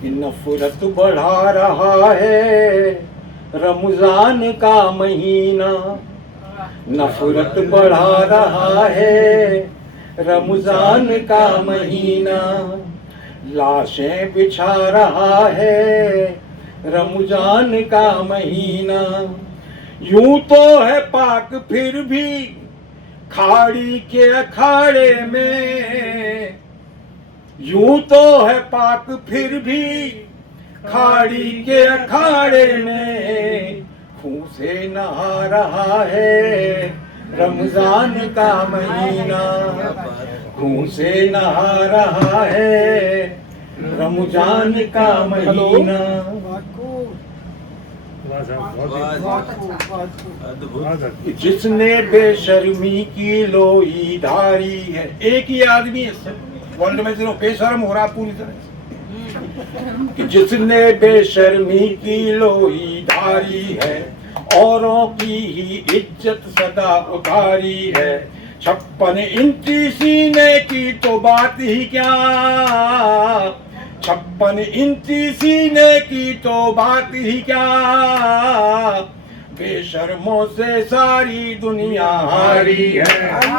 कि नफरत बढ़ा रहा है रमजान का महीना, नफरत बढ़ा रहा है रमजान का महीना, लाशें बिछा रहा है रमजान का महीना। यूं तो है पाक फिर भी खाड़ी के अखाड़े में, यूं तो है पाक फिर भी खाड़ी के अखाड़े में, खून से नहा रहा है रमजान का महीना, खून से नहा रहा है रमजान का महीना। जिसने बेशर्मी की लोई धारी है, एक ही आदमी है वर्ल्ड में जो बेशर्म हो रहा पूरी तरह से, कि जिसने बेशर्मी की लोई धारी है, औरों की ही इज्जत सदा उतारी है। 56 इंची सीने की तो बात ही क्या, 56 इंची सीने की तो बात ही क्या, बेशर्मों से सारी दुनिया हारी है,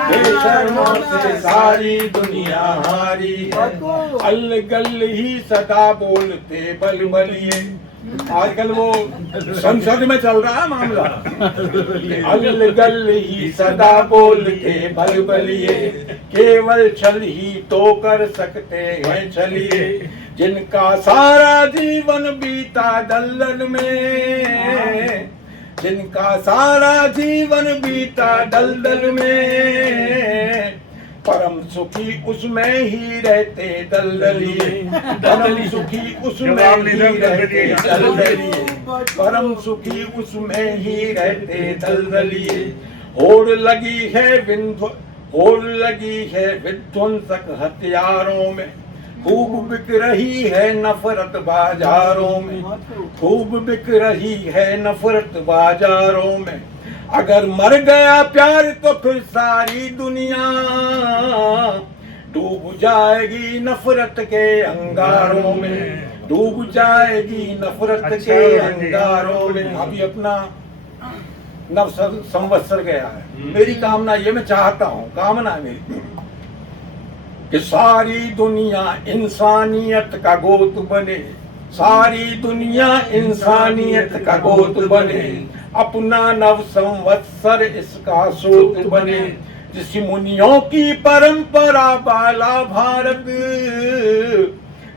बेशर्मों से सारी दुनिया हारी है। अलगल ही सदा बोलते बलबलिए, आजकल वो संसद में चल रहा है मामला, अलगल ही सदा बोलते बलबलिए, केवल छल ही तो कर सकते हैं छलिए। जिनका सारा जीवन बीता दलदल में, जिनका सारा जीवन बीता दलदल में, परम सुखी उसमें ही रहते दलदलिए, परम सुखी उसमें ही रहते दलदलिए, परम सुखी उसमें ही रहते दलदलिए। होड़ लगी है विध्वंसक हथियारों में, खूब बिक रही है नफरत बाजारों में, खूब बिक रही है नफरत बाजारों में। अगर मर गया प्यार तो फिर सारी दुनिया डूब जाएगी नफरत के अंगारों में, डूब जाएगी नफरत के अंगारों में। अभी अपना नव संवत्सर गया है, मेरी कामना ये, मैं चाहता हूँ, कामना है मेरी कि सारी दुनिया इंसानियत का गोत बने, सारी दुनिया इंसानियत का गोत बने, अपना नव संवत्सर इसका सूत बने। ऋषि मुनियों की परंपरा वाला भारत,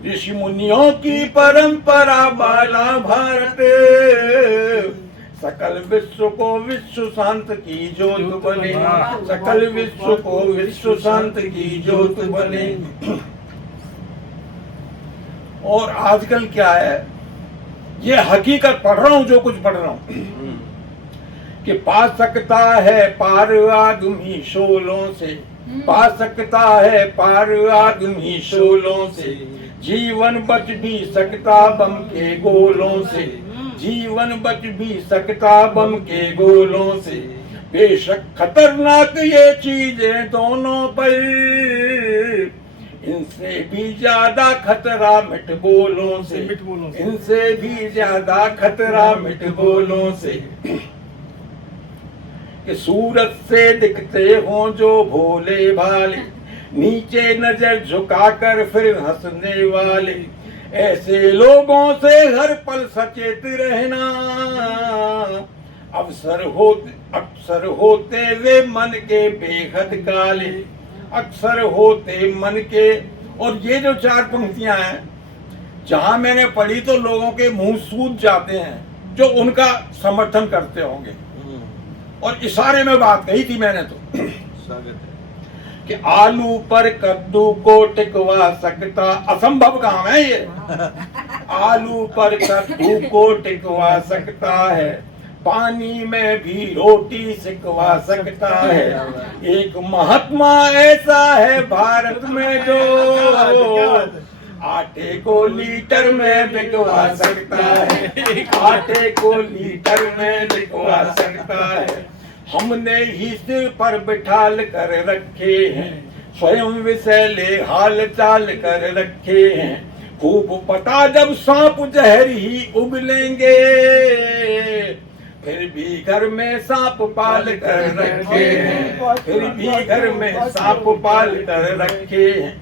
ऋषि मुनियों की परंपरा वाला भारत, सकल विश्व को विश्व शांत की ज्योत बने, सकल विश्व को विश्व शांत की ज्योत बने। और आजकल क्या है, ये हकीकत पढ़ रहा हूं, जो कुछ पढ़ रहा हूं, कि पा सकता है पार आदमी शोलों से, पा सकता है पार आदमी शोलों से, जीवन बच भी सकता बम के गोलों से, जीवन बच भी सकता बम के गोलों से। बेशक खतरनाक ये चीजें दोनों पर, इनसे भी ज्यादा खतरा मिठ बोलों से, इनसे भी ज्यादा खतरा मिठ बोलों से। कि सूरत से दिखते हों जो भोले भाले, नीचे नजर झुकाकर फिर हंसने वाले, ऐसे लोगों से हर पल सचेत रहना। अक्सर होते वे मन के बेहद काले, अक्सर होते मन के। और ये जो 4 पंक्तियां हैं, जहां मैंने पढ़ी तो लोगों के मुंह सूज जाते हैं, जो उनका समर्थन करते होंगे। और इशारे में बात कही थी मैंने तो, स्वागत है, कि आलू पर कद्दू को टिकवा सकता, असंभव काम है ये, आलू पर कद्दू को टिकवा सकता है, पानी में भी रोटी सिकवा सकता है। एक महात्मा ऐसा है भारत में जो आटे को लीटर में बिकवा सकता है, आटे को लीटर में बिकवा सकता है। हमने ही सिर पर बिठाल कर रखे हैं, स्वयं विषैले हाल चाल कर रखे हैं, खूब पता जब सांप जहर ही उगलेंगे, फिर भी घर में सांप पाल कर रखे हैं, फिर भी घर में सांप पाल कर रखे हैं।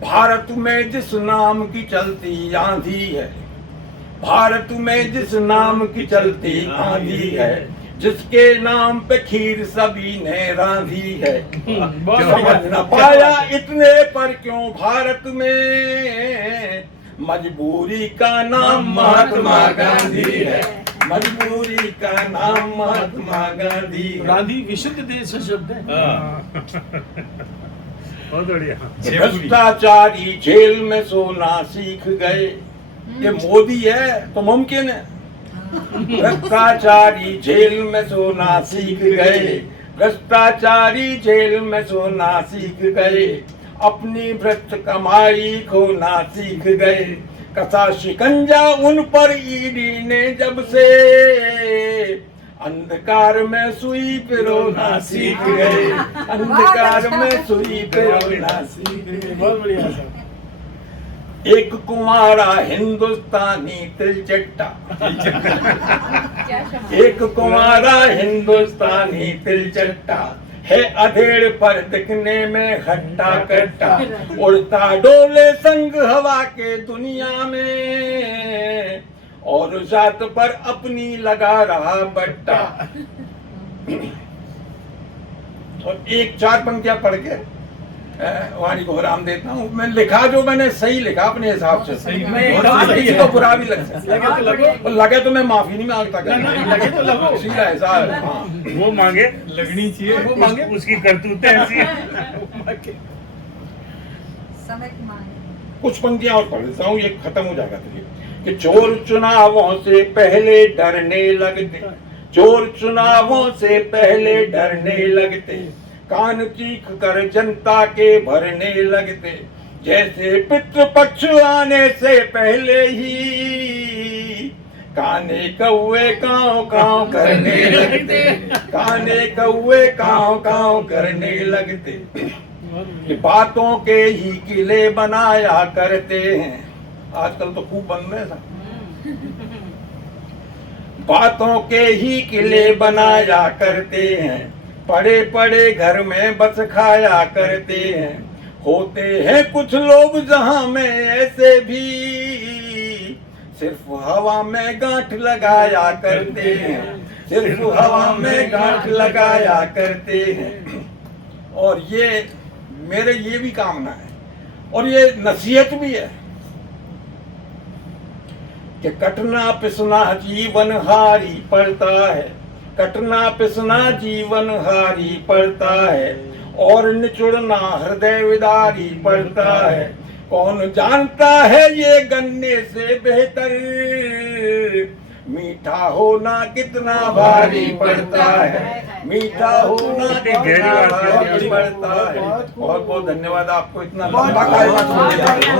भारत में जिस नाम की चलती आंधी है, भारत में जिस नाम की चलती आंधी है, जिसके नाम पे खीर सभी ने रांधी है। समझ न पाया इतने पर क्यों भारत में, मजबूरी का नाम महात्मा गांधी है, मजबूरी का नाम महात्मा गांधी है। गांधी विशुद्ध देश शब्द है। बहुत बढ़िया। भ्रष्टाचारी जेल में सोना सीख गए, ये मोदी है तो मुमकिन है। भ्रष्टाचारी जेल में सोना सीख गए, भ्रष्टाचारी जेल में सोना सीख गए, अपनी भ्रष्ट कमाई खोना सीख गए। कसा शिकंजा उन पर ईडी ने जब से, अंधकार में सुई पिरोना सीख गए, अंधकार में सुई पिरोना सीख गए। बहुत बढ़िया सर। एक कुंवारा हिंदुस्तानी तिलचट्टा, एक कुंवारा हिंदुस्तानी तिलचट्टा है, अधेड़ पर दिखने में खट्टा कट्टा, उड़ता डोले संग हवा के दुनिया में, और जात पर अपनी लगा रहा बट्टा। और एक चार पंक्तियां पढ़ के वाणी को विराम देता हूँ। मैं लिखा जो मैंने सही लिखा अपने हिसाब से, सही किसी को बुरा भी लग सकता लगे तो लगो। है, लगे तो मैं माफी नहीं मांगता, लगे तो लगो। सीधा ऐसा है। हाँ। वो मांगे लगनी चाहिए, वो मांगे। उसकी करतूतें ऐसी हैं। समय की मांग है। कुछ पंक्तियां और पढ़ देता हूँ, ये खत्म हो जाएगा तो कि चोर चुनावों से पहले डरने लगते, चोर चुनावों से पहले डरने लगते, कान चीख कर जनता के भरने लगते, जैसे पितृपक्ष आने से पहले ही काने कौवे काव काव करने लगते, काने कौवे काव काव करने लगते, कि बातों के ही किले बनाया करते हैं। आजकल तो खूब बन रहे हैं, बातों के ही किले बनाया करते हैं, पड़े पड़े घर में बस खाया करते हैं, होते हैं कुछ लोग जहां में ऐसे भी, सिर्फ हवा में गांठ लगाया करते हैं, सिर्फ हवा में गांठ लगाया करते हैं। और ये मेरे ये भी कामना है और ये नसीहत भी है कि कटना पिसना जीवन हारी पड़ता है, कटना पिसना जीवन हारी पड़ता है, और निचुड़ना हृदय विदारी पड़ता है। कौन जानता है ये गन्ने से बेहतर, मीठा होना कितना भारी पड़ता है, मीठा होना कितना भारी पड़ता है। बहुत बहुत धन्यवाद आपको इतना लंबा कार्यक्रम सुनने के लिए।